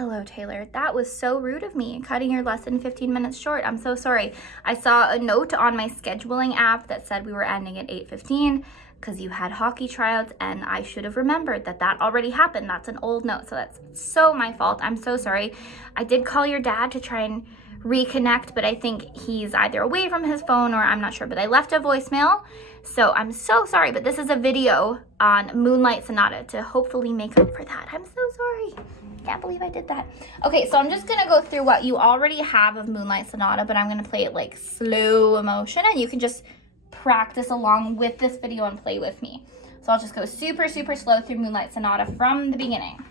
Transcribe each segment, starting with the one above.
Hello, Taylor. That was so rude of me, cutting your lesson 15 minutes short. I'm so sorry. I saw a note on my scheduling app that said we were ending at 8:15 because you had hockey tryouts, and I should have remembered that that already happened. That's an old note, so that's so my fault. I'm so sorry. I did call your dad to try and reconnect, but I think he's either away from his phone or I'm not sure, but I left a voicemail. So I'm so sorry, but this is a video on Moonlight Sonata to hopefully make up for that. I'm so sorry. Can't believe I did that. Okay, so I'm just gonna go through what you already have of Moonlight Sonata, but I'm gonna play it like slow motion, and you can just practice along with this video and play with me. So I'll just go super, super slow through Moonlight Sonata from the beginning.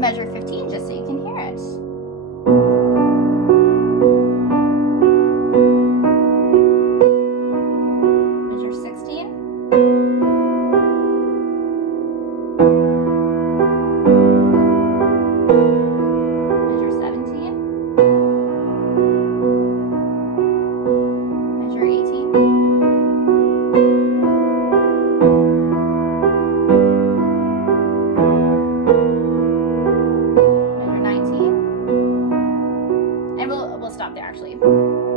Measure 15 just so you can hear it. Measure 16. Measure 17. Measure 18.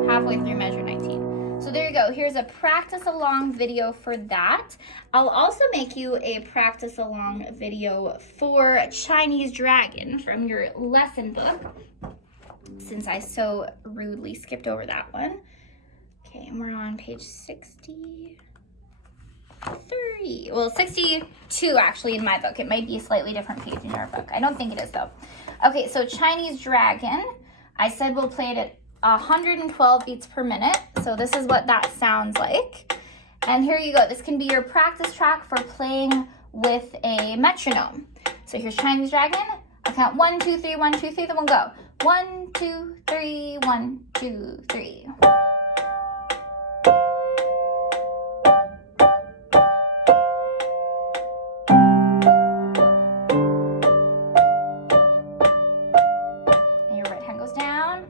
Halfway through measure 19. So there you go. Here's a practice along video for that. I'll also make you a practice along video for Chinese Dragon from your lesson book, since I so rudely skipped over that one. Okay, and we're on page 63. Well, 62 actually in my book. It might be a slightly different page in your book. I don't think it is though. Okay, so Chinese Dragon. I said we'll play it at 112 beats per minute. So this is what that sounds like. And here you go. This can be your practice track for playing with a metronome. So here's Chinese Dragon. I'll count 1, 2, 3, 1, 2, 3, then we'll go. 1, 2, 3, 1, 2, 3. And your right hand goes down.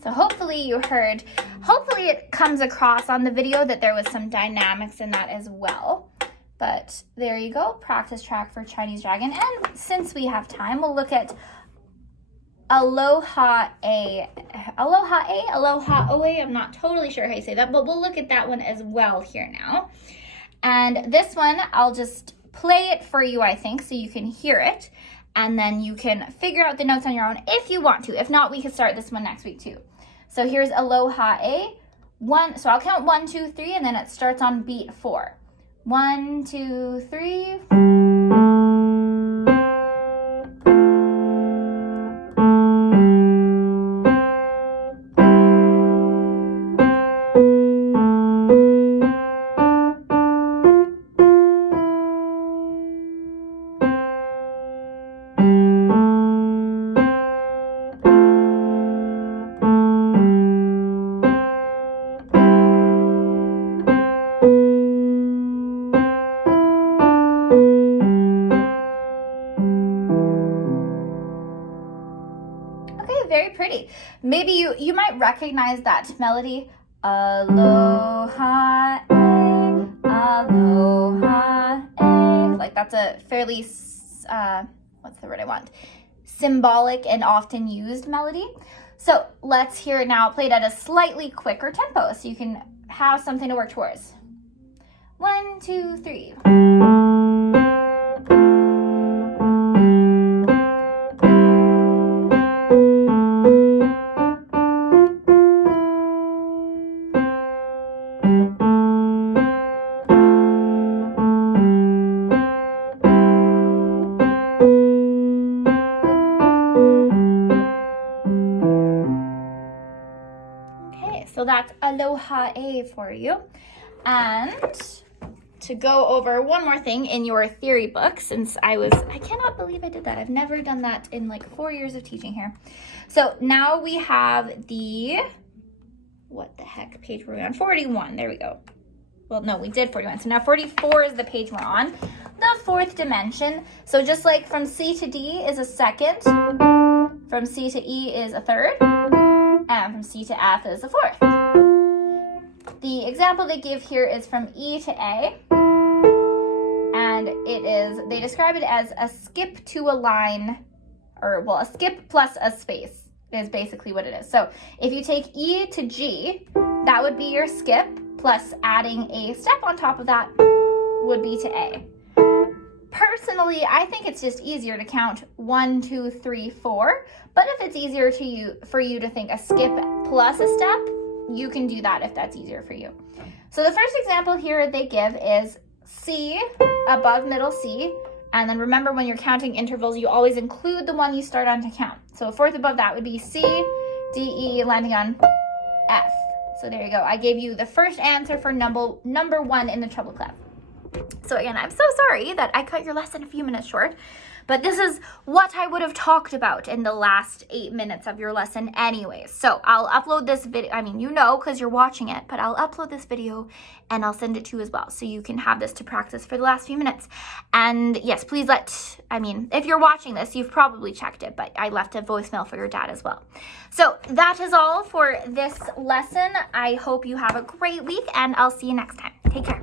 So hopefully you heard, hopefully it comes across on the video that there was some dynamics in that as well. But there you go, practice track for Chinese Dragon. And since we have time, we'll look at Aloha A. Aloha A? Aloha Oe? I'm not totally sure how you say that, but we'll look at that one as well here now. And this one, I'll just play it for you, I think, so you can hear it. And then you can figure out the notes on your own if you want to. If not, we can start this one next week too. So here's Aloha A. So I'll count 1, 2, 3, and then it starts on beat 4. 1, 2, 3. Very pretty. Maybe you might recognize that melody. Aloha, aloha, like that's a fairly, what's the word I want? Symbolic and often used melody. So let's hear it now played at a slightly quicker tempo so you can have something to work towards. 1, 2, 3. So that's Aloha for you. And to go over one more thing in your theory book, since I cannot believe I did that. I've never done that in like 4 years of teaching here. So now we have what the heck page were we on? 41, there we go. Well, no, we did 41. So now 44 is the page we're on. The fourth dimension. So just like from C to D is a second, from C to E is a third, and from C to F is a fourth. The example they give here is from E to A, and they describe it as a skip to a line, or well, a skip plus a space is basically what it is. So if you take E to G, that would be your skip, plus adding a step on top of that would be to A. Personally, I think it's just easier to count 1, 2, 3, 4, but if it's easier for you to think a skip plus a step, you can do that if that's easier for you. So the first example here they give is C above middle C, and then remember when you're counting intervals, you always include the one you start on to count. So a fourth above that would be C, D, E, landing on F. So there you go. I gave you the first answer for number 1 in the treble clef. So again, I'm so sorry that I cut your lesson a few minutes short, but this is what I would have talked about in the last 8 minutes of your lesson anyways. So I'll upload this video, I mean, you know, because you're watching it, but I'll upload this video and I'll send it to you as well. So you can have this to practice for the last few minutes. And yes, please if you're watching this, you've probably checked it, but I left a voicemail for your dad as well. So that is all for this lesson. I hope you have a great week and I'll see you next time. Take care.